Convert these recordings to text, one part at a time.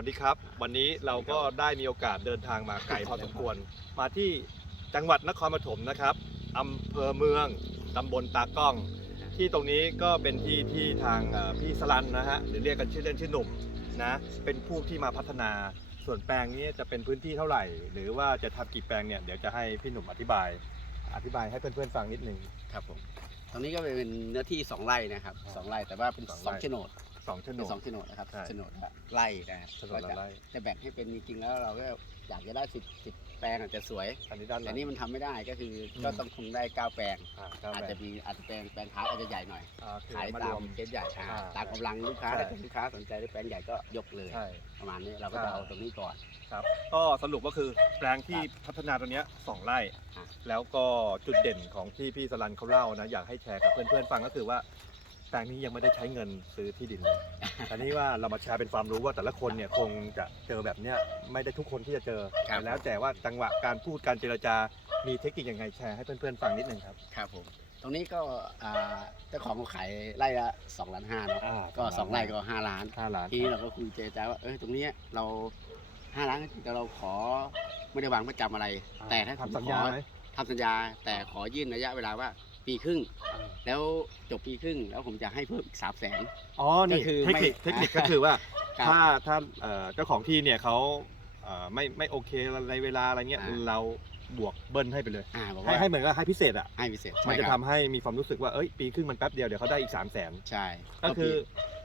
วัสดีครับ วันนี้เราก็ได้มีโอกาสเดินทางมาไกลพอสมควร มาที่จังหวัดนครปฐมนะครับอำเภอเมืองตำบลตากล้อง ที่ตรงนี้ก็เป็นที่ที่ทางเอ่อพี่สลันนะฮะหรือเรียกกันชื่อเล่นชื่อหนุ่มนะเป็นผู้ที่มาพัฒนาส่วนแปลงนี้จะเป็นพื้นที่เท่าไหร่ หรือว่าจะทำกี่แปลงเนี่ยเดี๋ยวจะให้พี่หนุ่มอธิบาย อธิบายให้เพื่อนๆฟังนิดนึงครับผมตรงนี้ก็เป็นเนื้อที่สองไร่นะครับสองไร่แต่ว่าเป็นสองสไร่องโฉนด สองโฉนเป็นด สองโฉนดนะครับใช่โฉนดละไร่นะครับโฉนดละก็จะไร่จะแบ่งให้เป็นจริงๆแล้วเราก็อยากจะได้สิบสิบแปลงอาจจะสวย อันนี้ด้านหลัแต่ง นี่มันทำไม่ได้ก็คืออม ก็ต้องคงได้เก้าแปลง อ่าครับอาจจะมีอาจจะแปลงแปลงท้ายอาจจะใหญ่หน่อย อ่าคือขายมารตาวม มเคสใหญ่อ่าอ่า ตามกำลังลูกค้าใช่ถ้าเกิดลูกค้าสนใจได้แปลงใหญ่ก็ยกเลยใช่ ประมาณนี้เราก็ใช่จะเอาตรงนี้ก่อน ครับก็สรุปก็คือแปลงที่พัฒนาตัวเนี้ยสองไร่อะแล้วก็จุดเด่นของที่พี่สลันเขาเล่านะ อยากให้แชร์กับเพื่อนๆฟังก็คือว่า แปลงนี้ยังไม่ได้ใช้เงินซื้อที่ดินเลยอันนี้ว่าเรามาแชร์เป็นความรู้ว่าแต่ละคนเนี่ยคงจะเจอแบบเนี้ยไม่ได้ทุกคนที่จะเจอครับ แล้วแต่ว่าจังหวะการพูดการเจรจา มีเทคนิคยังไงแชร์ให้เพื่อนๆฟังนิดนึงครับ ครับผม ตรงนี้ก็อ่าเจ้าของเขาขายไร่ละสองล้านห้าเนาะ อ่าก็สองไร่ก็ห้าล้าน ห้าล้านทีนี้เราก็คุยเจรจาว่า เอ้ยตรงเนี้ยเราห้าล้านแต่เราขอไม่ได้วางประจำอะไร แต่ถ้าผมทำสัญขญาอไหม ทำสัญญา แต่ขอยื่นระยะเวลาว่า ปีครึ่ง แล้วจบปีครึ่ง แล้วผมจะให้เพิ่มอีกสามแสน อ๋อ นี่ก็คือเทคนิคไม่เทคนิคก็คือว่า ครับถ้าถ้าเอ่อเจ้าของที่เนี่ยเขาเอ่อไม่ไม่โอเคในเวลาอะไรเงี้ยอ่า เราบวกเบิ้ลให้ไปเลย อ่าบอกให้ว่าให้เหมือนกับให้พิเศษอะ ให้พิเศษมันจะใช่คทำรับให้มีความรู้สึกว่าเอ้ยปีครึ่งมันแป๊บเดียวเดี๋ยวเขาได้อีก3 0 0 0 0นใช่ก็คือ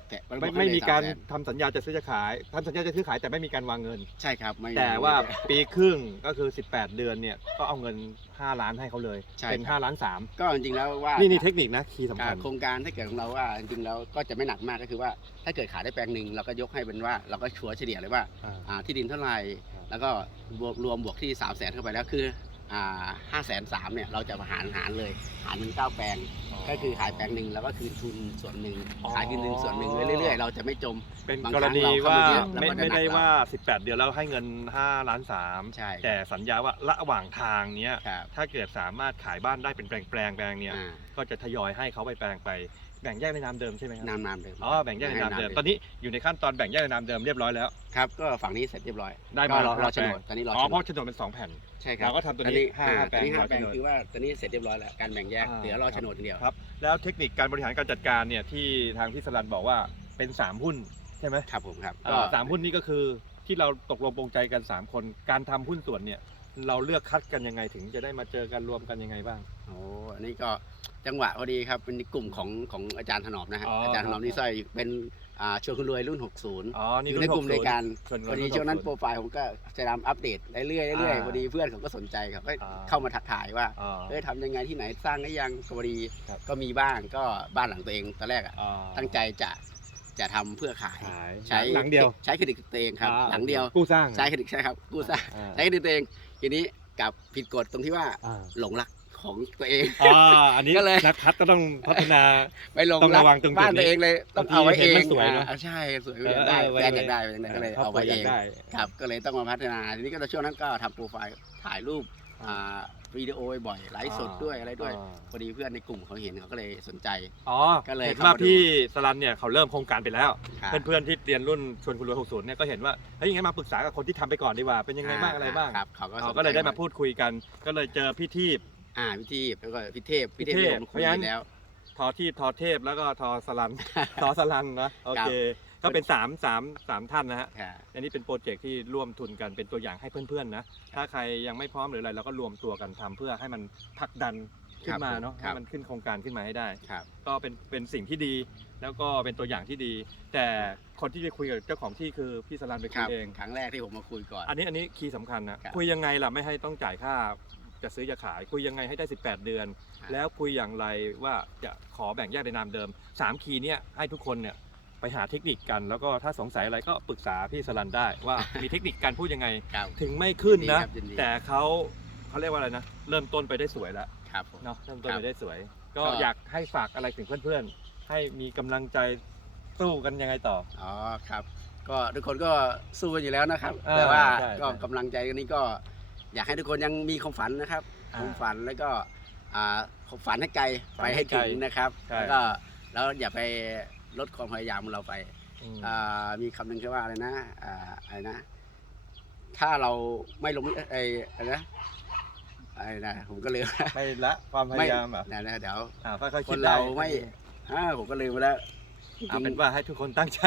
แต่ไม่ไม่มีการทำสัญญาจะซื้อจะขายทำสัญญาจะซื้อขายแต่ไม่มีการวางเงิน ใช่ครับไม่แต่ว่าปีครึ่งก็คือ 18 เดือนเนี่ยก็เอาเงิน 5 ล้านให้เขาเลย ใช่เป็น ครับ 5 ล้านก็จริงๆแล้วว่า3นี่นี่เทคนิคนะคีย์สำกาคัรญโครงการถ้าเกิดของเราว่าจริงๆแล้วก็จะไม่หนักมากก็คือว่าถ้าเกิดขายได้แปลงหนึ่งเราก็ยกให้เป็นว่าเราก็ชัวร์เฉลี่ยเลยว่าอ่าอ่าที่ดินเท่าไหร่ครับแล้วก็บวกรวมบวกที่3ามแสนเข้าไปแล้วคืออ่า ห้าแสนสามเนี่ยเราจะมาหารหารเลย หารเป็นเก้าแปลง ก็คือขายแปลงหนึ่งแล้วก็คืนทุนส่วนหนึ่งอ๋อ ขายคืนหนึ่งส่วนหนึ่งเรื่อยๆ เราจะไม่จม เป็นบางกรณีครั้งเราว่าเข้ามาเยอะแล้วไม่มันจะไม่ได้หนักเรา ว่า 18 เดือนแล้วให้เงิน5ล้าน3ใช่แต่สัญญาว่าระหว่างทางเนี้ยครับถ้าเกิดสามารถขายบ้านได้เป็นแปลงแปลงๆแปลงเนี่ยอ่าก็จะทยอยให้เขาไปแปลงไป แบ่งแยกในนามเดิมใช่ไหมครับนามนามเดิม อ๋อแบ่งแยกในนามเดิมตอนนี้อยู่ในขั้นตอนแบ่งแยกในนามเดิมเรียบร้อยแล้วครับก็ฝั่งนี้เสร็จเรียบร้อยได้ก็มารอรอห้าโฉนดแปลงตอนนี้รออ๋อโฉนเพราะดโฉนดเป็นสองแผ่นใช่ครับเราก็ทำตัวนี้ห้าอ่ห้าแปลงตอนนี้ห้ารอแปลงโฉนดคือว่าตอนนี้เสร็จเรียบร้อยแล้วการแบ่งแยกอ่าเหลือรอโฉนดอย่างเดียวครับแล้วเทคนิคการบริหารการจัดการเนี่ยที่ทางพี่สลันบอกว่าเป็น3หุ้นใช่ไหมครับผมครับอ่าสามหุ้นนี้ก็คือที่เราตกลงปรงใจกัน3คนการทำหุ้นส่วนเนี่ยเราเลือกคัดกันยังไงถึงจะได้มาเจอกันรวมกันยังไงบ้าง โอ้อันนี้ก็ จังหวะพอดีครับเป็นกลุ่มของของอาจารย์ถนอมนะฮะอ๋ออ อาจารย์ถนอมนี่สร้อยเป็นอ่าชวนคุณรวยรุ่น 60 อ๋ออนี่ยู่รุ่ในนกลุ่มในการชวนพอดีช่วงนั้นโปรไฟล์ผมก็จะทำอัปเดตเรื่อยๆเรื่อยอ่าๆพอดีเพื่อนเขาก็สนใจครับก็อ่า เข้ามาทักทายว่าอ๋อ เอ้ยทำยังไงที่ไหนสร้างได้ยังก็พอดีครับ ก็มีบ้างก็บ้านหลังตัวเองตอนแรกอะอ๋อตั้งใจจะจะทำเพื่อขาย ขายใช้หลังเดียวใช้เครดิตตัวเองครับ อ่าหลังเดียวกู้สร้างใช้เครดิตใช่ครับกู้สร้างอ่าใช้เครดิตตัวเองทีนี้กลับผิดกฎตรงที่ว่าอ่าหลงรัก ของตัวเองอ๋ออันนี้ก็เลย นักคัดก็ต้องพัฒนา ไปหลงต้องรักระวังตรงจุดบ้านตัวเองเลยต้องเอาไว้บางทีเอเห็นมังนสวยเนอะ อ่าใช่สวยเอออยากได้เออไว้แฟนอยากได้เป็นก็เลยครบเอาครัวไว้ยเอกงได้ ครับก็เลยต้องมาพัฒนาทีนี้ก็ช่วงนั้นก็ทำโปรไฟล์ถ่ายรูปอ่าวิดีโอบ่อยไลฟ์สดด้วยอะไรด้วยอ่าพอดีเพื่อนในกลุ่มเขาเห็นเขาก็เลยสนใจ อ๋อก็เลยเห็นเข้าว่ามาดู พี่สลันเนี่ยเขาเริ่มโครงการไปแล้ว ครับ เพื่อนๆที่เรียนรุ่นชวนคุณรวย60เนี่ยก็เห็นว่าเฮ้ยยังไงมาปรึกษากับคนที่ทำไปก่อนดีกว่าเป็นยังไงบ้างอะไรบ้างครับเขาก็เขาสนใจก็เลยได้มาพูดคุยกัน ก็เลยเจอพี่ทีพ อ่าพี่ทีพแล้วก็พี่เทพพี่เทพพี่เทพที่ผมคุยเพราะฉะนั้นแล้ว ทอที่ทอเทพแล้วก็ทอสลัน ทอสลันนะโอเค ก็เป็นสามสามสามท่านนะฮะ ค่ะ อันนี้เป็นโปรเจกต์ที่ร่วมทุนกันเป็นตัวอย่างให้เพื่อนๆนะ ถ้าใครยังไม่พร้อมหรืออะไรเราก็รวมตัวกันทำเพื่อให้มันผลักดันขึ้นมาเนาะครัให้บมันขึ้นโครงการขึ้นมาให้ได้ ครับ ก็เป็นเป็นสิ่งที่ดีแล้วก็เป็นตัวอย่างที่ดี แต่คนที่จะคุยกับเจ้าของที่คือพี่สลันไปคคุรัยบเอง ครั้งแรกที่ผมมาคุยก่อน อันนี้อันนี้คีย์สำคัญนะครับ คุยยังไงล่ะไม่ให้ต้องจ่ายค่า จะซื้อจะขายคุยยังไงให้ได้ 18 เดือน ครับ แล้วคุยอย่างไรว่าจะขอแบ่งแยกในนามเดิม 3 คีย์เนี่ยให้ทุกคนเนี่ยไปหาเทคนิคกัน แล้วก็ถ้าสงสัยอะไรก็ปรึกษาพี่สลันได้ว่า มีเทคนิคการพูดยังไง ครับ ถึงไม่ขึ้นนะ ยิดีครับยินดี แต่เขาเขาเรียกว่าอะไรนะ เริ่มต้นไปได้สวยแล้วครับผม เนาะเริ่มต้นครับไปได้สวย ก็ก็ อยากให้ฝากอะไรถึงเพื่อนๆ ให้มีกำลังใจสู้กันยังไงต่อ อ๋อครับ ก็ทุกคนก็สู้กันอยู่แล้วนะครับ เออแต่ว่าใช่ก็ใช่ กำลังใจกันนี้ก็ อยากให้ทุกคนยังมีความฝันนะครับอ่าความฝันแล้วก็อ่าความฝันให้ไกลฝันไปให้ให้ไกลถึงนะครับใช่ แล้วก็แล้วอย่าไปลดความพยายามของเราไปอืม อ่ามีคำหนึ่งคือว่าอะไรนะอ่าอะไรนะ ถ้าเราไม่ลงไอ้อะไรนะไอ้นะผมก็ลืม ไม่ละความพยายามอะนะนะเดี๋ยว อ่าค่อยๆคคิดนได้เราไม่อ่าผมก็ลืมไปแล้ว เอาเป็นว่าให้ทุกคนตั้งใจ